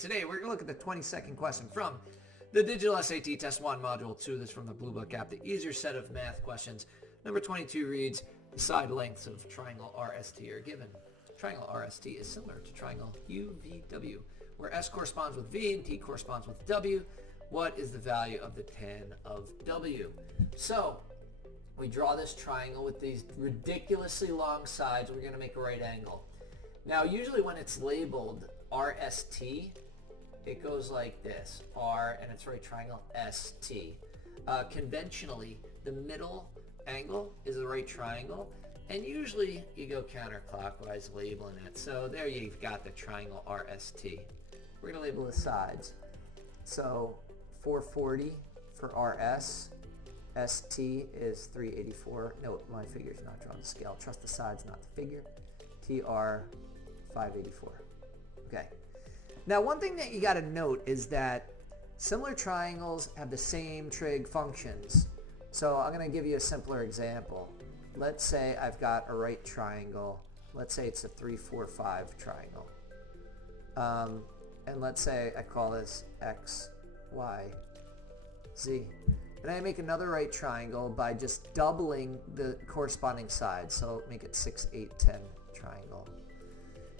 today we're going to look at the 22nd question from the Digital SAT Test 1 Module 2. This is from the Bluebook app, the easier set of math questions. Number 22 reads, the side lengths of triangle RST are given. Triangle RST is similar to triangle UVW, where S corresponds with V and T corresponds with W. What is the value of the tan of W? So we draw this triangle with these ridiculously long sides. We're going to make a right angle. Now, usually when it's labeled RST, it goes like this, R, and it's right triangle, ST. Conventionally, the middle angle is the right triangle, and usually you go counterclockwise labeling it. So there you've got the triangle RST. We're going to label the sides. So 440 for RS, ST is 384. Note, my figure's not drawn to scale. Trust the sides, not the figure. TR 584. Okay. Now, one thing that you got to note is that similar triangles have the same trig functions. So I'm going to give you a simpler example. Let's say I've got a right triangle. Let's say it's a 3, 4, 5 triangle. And let's say I call this X, Y, Z. And I make another right triangle by just doubling the corresponding sides. So make it 6, 8, 10 triangle.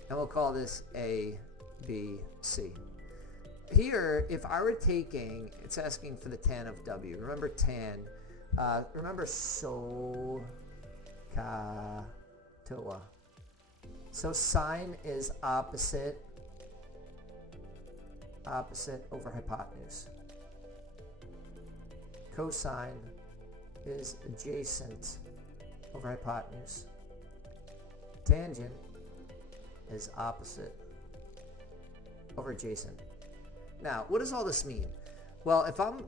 And we'll call this A, B, C. Here, if I were taking, it's asking for the tan of W. Remember tan. Remember Soh-Cah-Toa. So sine is opposite over hypotenuse. Cosine is adjacent over hypotenuse. Tangent is opposite over adjacent. Now, what does all this mean? Well, if I'm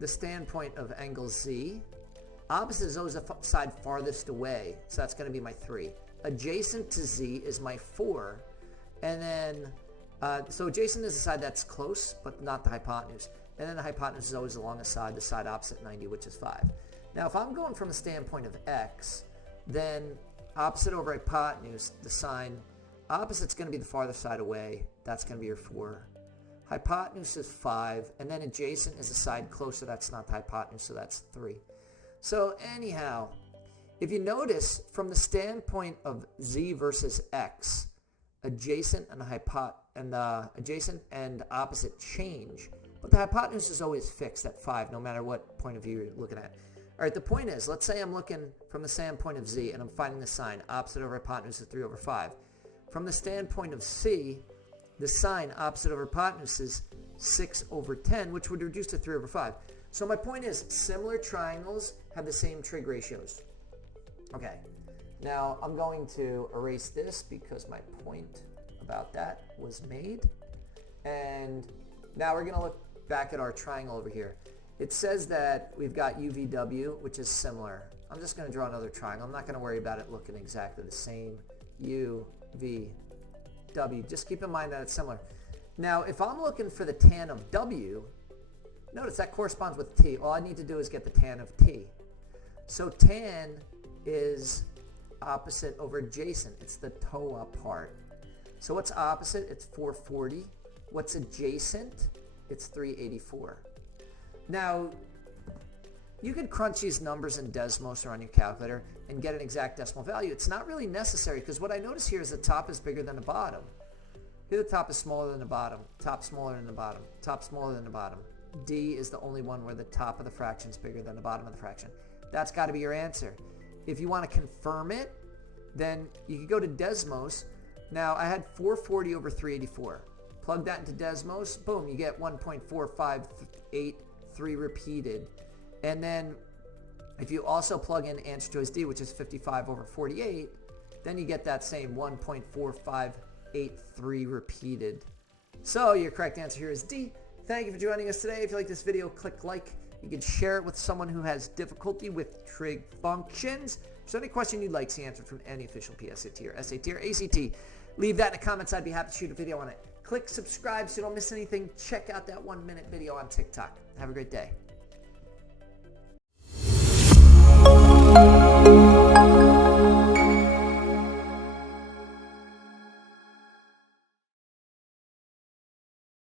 the standpoint of angle Z, opposite is always the side farthest away, so that's going to be my 3. Adjacent to Z is my 4, and then, so adjacent is the side that's close, but not the hypotenuse. And then the hypotenuse is always along the side opposite 90, which is 5. Now, if I'm going from a standpoint of X, then opposite over hypotenuse, the sign, opposite's going to be the farthest side away. That's going to be your 4. Hypotenuse is 5, and then adjacent is the side closer. That's not the hypotenuse, so that's 3. So anyhow, if you notice from the standpoint of Z versus X, adjacent and adjacent and opposite change, but the hypotenuse is always fixed at 5, no matter what point of view you're looking at. All right, the point is, let's say I'm looking from the standpoint of Z, and I'm finding the sign. Opposite over hypotenuse is 3 over 5. From the standpoint of C, the sign opposite over hypotenuse is 6 over 10, which would reduce to 3 over 5. So my point is, similar triangles have the same trig ratios. Okay, now I'm going to erase this because my point about that was made. And now we're going to look back at our triangle over here. It says that we've got UVW, which is similar. I'm just going to draw another triangle. I'm not going to worry about it looking exactly the same. UVW. Just keep in mind that it's similar. Now, if I'm looking for the tan of W, notice that corresponds with T. All I need to do is get the tan of T. So tan is opposite over adjacent. It's the TOA part. So what's opposite? It's 440. What's adjacent? It's 384. Now, you can crunch these numbers in Desmos or on your calculator and get an exact decimal value. It's not really necessary because what I notice here is the top is bigger than the bottom. Here the top is smaller than the bottom, top smaller than the bottom, top smaller than the bottom. D is the only one where the top of the fraction is bigger than the bottom of the fraction. That's got to be your answer. If you want to confirm it, then you can go to Desmos. Now, I had 440 over 384. Plug that into Desmos, boom, you get 1.458 repeated. And then if you also plug in answer choice D, which is 55 over 48, then you get that same 1.4583 repeated. So your correct answer here is D. Thank you for joining us today. If you like this video, click like. You can share it with someone who has difficulty with trig functions. So any question you'd like to see answered from any official PSAT or SAT or ACT, leave that in the comments. I'd be happy to shoot a video on it. Click subscribe so you don't miss anything. Check out that 1-minute video on TikTok. Have a great day.